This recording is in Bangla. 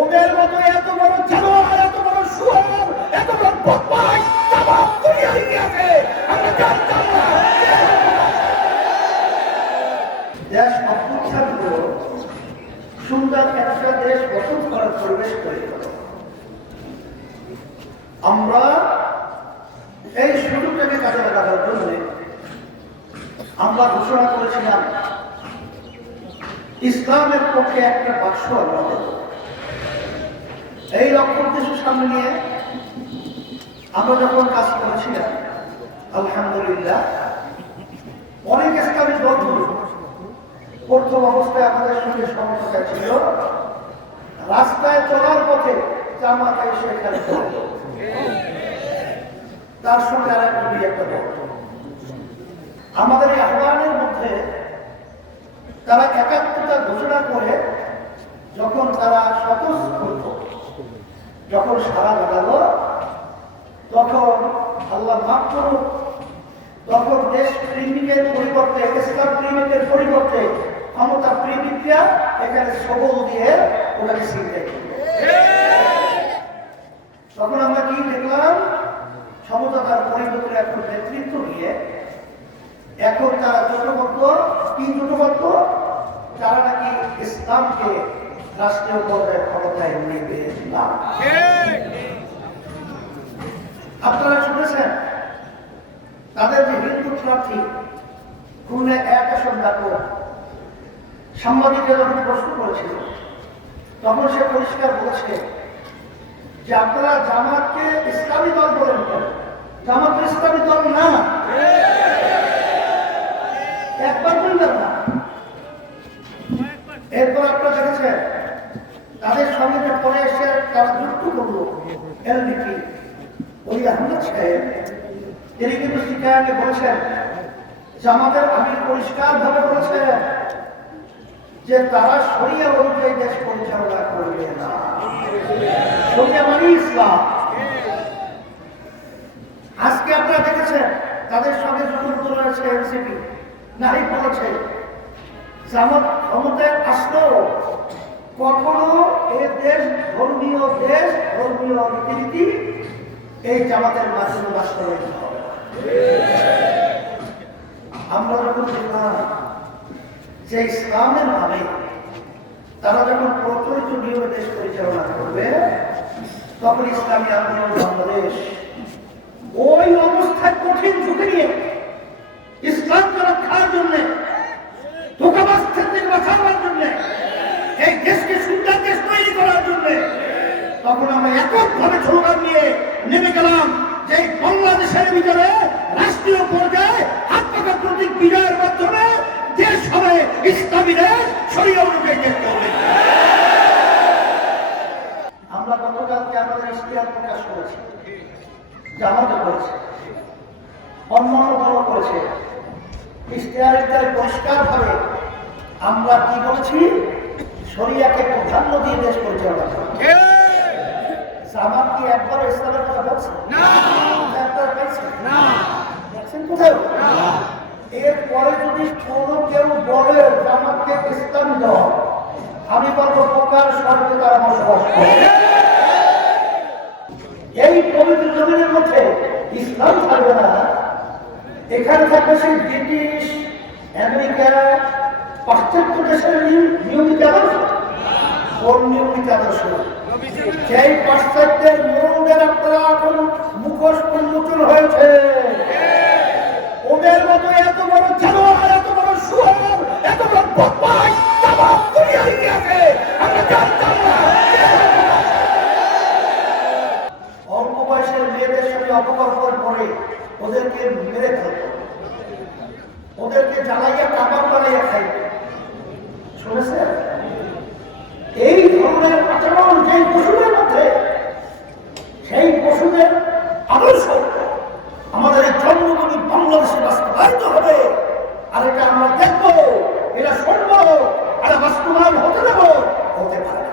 ওদের মতো এত বড় জানোয়ার, এত বড় শুয়োর, এত বড় বদমাশ তামাম দুনিয়ায় আছে আমরা জানতাম না। দেশ অভ্যুত্থান হলো সুন্দর একটা দেশ গঠন করার পরিবেশ তৈরি করে। আমরা এই সুযোগটাকে কাজে লাগানোর জন্য আমরা ঘোষণা করেছিলাম ইসলামের পক্ষে একটা বাক্স আমরা দেব। এই লক্ষ্য উদ্দেশ্য সামনে নিয়ে আমরা যখন কাজ করেছিলাম আলহামদুলিল্লাহ অনেক ইসলামী দলগুলো প্রথম অবস্থায় আমাদের সঙ্গে সমঝোতা ছিল। রাস্তায় চলার পথে জামাত এসে এখানে তার সঙ্গে আর একটা দল আমাদের এই আহ্বানের মধ্যে তারা একাত্মতা ঘোষণা করে যখন তারা স্বতঃস্ফূর্ত যখন সারা লাগালো তখন আল্লাহ মাফ করুন, তখন দেশ প্রেমিকের পরিবর্তে ইসলাম প্রেমিকের পরিবর্তে ক্ষমতা প্রেমিকরা এখানে সবল দিয়ে ওনাকে শিখতে। তখন আমরা কি দেখলাম, সমঝোতার পরিবর্তে এখন নেতৃত্ব নিয়ে এখন তারা জোটবদ্ধ, কি জোটবদ্ধ, তারা নাকি ইসলামকে রাষ্ট্রীয় পর্যায়ে ক্ষমতায় নেবে না। আপনারা শুনেছেন তাদের যে হিন্দু প্রার্থী খুলনা 1 আসন ডাকো সাংবাদিকরা যখন প্রশ্ন করেছিল তখন সে পরিষ্কার বলেছে যে আপনারা জামাতকে ইসলামী দল বলেন কেন? জামাত ইসলামী দল না, একবার বলবেন না। এরপর আপনারা দেখেছেন তাদের সঙ্গে যে পরে এসে তারা যুক্ত করলো এলডিপি ওই আহমদ সাহেব, তিনি কিন্তু শিকায়তে বলেছেন জামাতের আমির পরিষ্কার ভাবে বলেছেন যে তারা শরিয়া অনুযায়ী দেশ পরিচালনা করবে না। শরিয়া মানে ইসলাম। আজকে আপনারা দেখেছেন তাদের সঙ্গে যুক্ত রয়েছে এনসিপি, নারী বলেছে জামাত ক্ষমতায় আসলেও কখনো এই দেশ ধর্মীয় রীতিনীতি এই জামাতের মাধ্যমে বাস্তবায়িত হবে। আমরা যখন দেখলাম যে ইসলামের নামে তারা যখন প্রচলিত নিয়মে দেশ পরিচালনা করবে তখন ইসলামী আন্দোলন বাংলাদেশ ওই অবস্থায় কঠিন ঝুঁকি নিয়ে ইসলামকে রক্ষার জন্য, ধোঁকাবাজদের থেকে বাঁচাবার জন্য, এই দেশকে সুন্দর দেশ তৈরি করার জন্য তখন আমরা এককভাবে স্লোগান নিয়ে নেমে গেলাম যে বাংলাদেশের ভিতরে রাষ্ট্রীয় পর্যায়ে হাত পাকা প্রতীক বিজয়ের মাধ্যমে দেশ হবে ইসলামী দেশ, শরিয়া অনুযায়ী দেখতে হবে। আমরা গতকালকে আমাদের ইশতেহার প্রকাশ করেছি, জামাতে করেছে, অন্যান্য দল করেছে। ইশতেহারের দ্বারা পরিষ্কার ভাবে আমরা কি বলছি, শরিয়াকে প্রাধান্য দিয়ে দেশ পরিচালনা করবে। জামাত কি একবার ইসলামের কথা বলছে না, একবার পাইছে না, দেখছেন কোথাও না। এরপরে যদি কোনো কেউ বলে জামাতকে ইসলাম দল, আমি বলবো প্রকার স্বর্গে তারা বসবাস করে। এই পবিত্র জমিনের মধ্যে ইসলাম থাকবে না, এখানে থাকবে সেই ব্রিটিশ, আমেরিকা, পাশ্চাত্য দেশের নিয়মিত আদর্শ। কোন নিয়মিত আদর্শ? সেই পাশ্চাত্যের মোড়লদের আপনারা এখন মুখোশ উন্মোচন হয়েছে। ওদের মতো এত বড় জানোয়ার, এত বড় শুয়োর, এত বড় বদমাশ তামাম দুনিয়ায় আছে আমরা জানতাম না। অল্প বয়সের মেয়েদের সাথে অপকর্ম করে ওদেরকে মেরে ফেলত, ওদেরকে জ্বালাইয়া কাবাব বানাইয়া খাইত। শুনেছেন এই ধরনের আচরণ যে পশুদের মধ্যে, সেই পশুদের আদর্শ আমাদের এই জন্মভূমি বাংলাদেশে বাস্তবায়িত হবে। আর এটা আমরা দেখবো, এটা শুনবো, এটা বাস্তবায়ন হতে দেবো, হতে পারে।